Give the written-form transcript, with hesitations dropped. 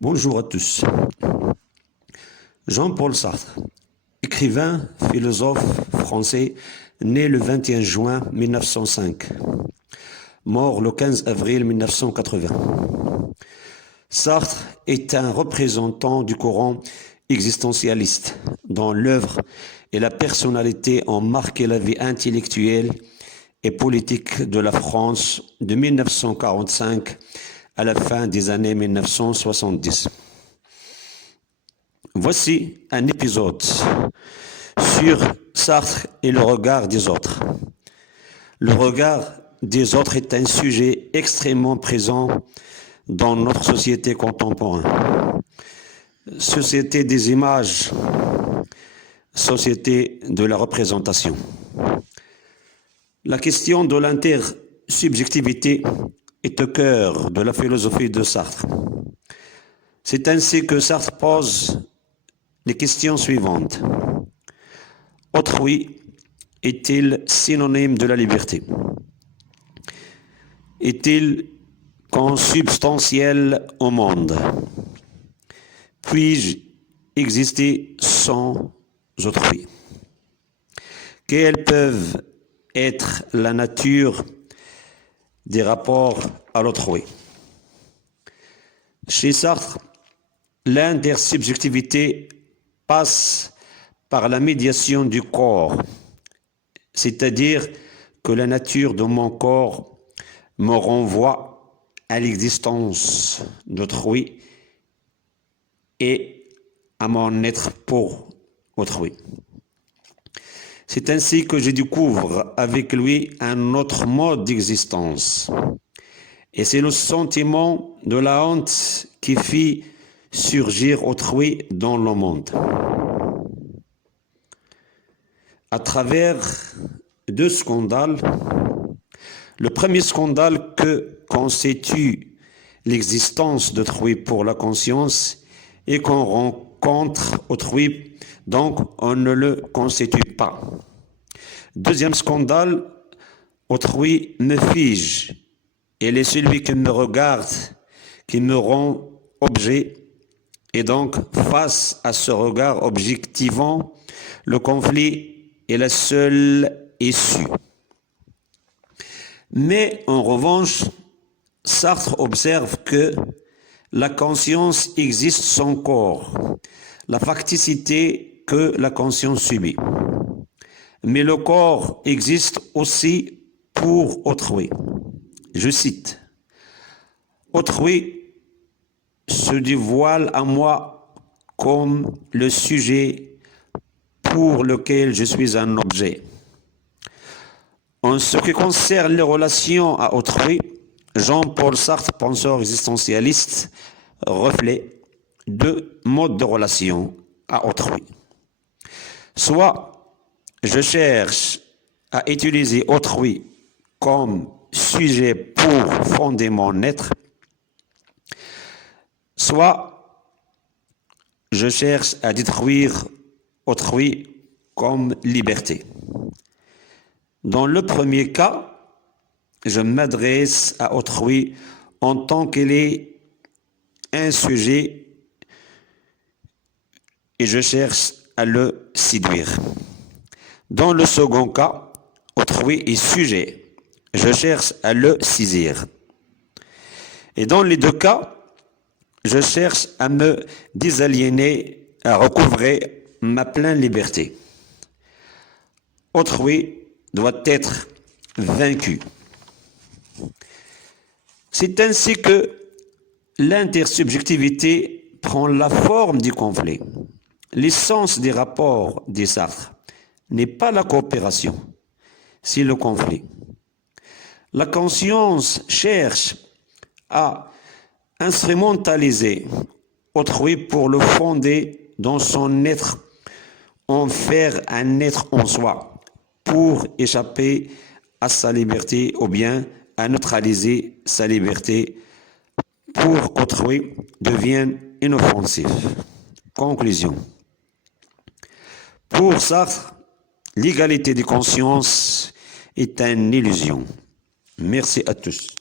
Bonjour à tous. Jean-Paul Sartre, écrivain, philosophe français, né le 21 juin 1905, mort le 15 avril 1980. Sartre est un représentant du courant existentialiste dont l'œuvre et la personnalité ont marqué la vie intellectuelle et politique de la France de 1945 à la fin des années 1970. Voici un épisode sur Sartre et le regard des autres. Le regard des autres est un sujet extrêmement présent dans notre société contemporaine. Société des images, société de la représentation. La question de l'intersubjectivité est au cœur de la philosophie de Sartre. C'est ainsi que Sartre pose les questions suivantes. Autrui est-il synonyme de la liberté? Est-il consubstantiel au monde? Puis-je exister sans autrui? Quelles peuvent être la nature des rapports à l'autrui? Chez Sartre, l'intersubjectivité passe par la médiation du corps, c'est-à-dire que la nature de mon corps me renvoie à l'existence d'autrui et à mon être pour autrui. C'est ainsi que je découvre avec lui un autre mode d'existence. Et c'est le sentiment de la honte qui fit surgir autrui dans le monde. À travers deux scandales, le premier scandale que constitue l'existence d'autrui pour la conscience est qu'on rencontre autrui, donc on ne le constitue pas. Deuxième scandale, autrui me fige. Il est celui qui me regarde, qui me rend objet. Et donc, face à ce regard objectivant, le conflit est la seule issue. Mais en revanche, Sartre observe que la conscience existe sans corps, la facticité que la conscience subit. Mais le corps existe aussi pour autrui. Je cite, « Autrui se dévoile à moi comme le sujet pour lequel je suis un objet. En ce qui concerne les relations à autrui, Jean-Paul Sartre, penseur existentialiste, reflète deux modes de relation à autrui. Soit je cherche à utiliser autrui comme sujet pour fonder mon être, soit je cherche à détruire autrui comme liberté. Dans le premier cas, je m'adresse à autrui en tant qu'il est un sujet et je cherche à le séduire. Dans le second cas, autrui est sujet. Je cherche à le saisir. Et dans les deux cas, je cherche à me désaliéner, à recouvrer ma pleine liberté. Autrui doit être vaincu. C'est ainsi que l'intersubjectivité prend la forme du conflit. L'essence des rapports des Sartre n'est pas la coopération, c'est le conflit. La conscience cherche à instrumentaliser autrui pour le fonder dans son être, en faire un être en soi, pour échapper à sa liberté ou bien à neutraliser sa liberté pour qu'autrui devienne inoffensif. Conclusion. Pour Sartre, l'égalité des consciences est une illusion. Merci à tous.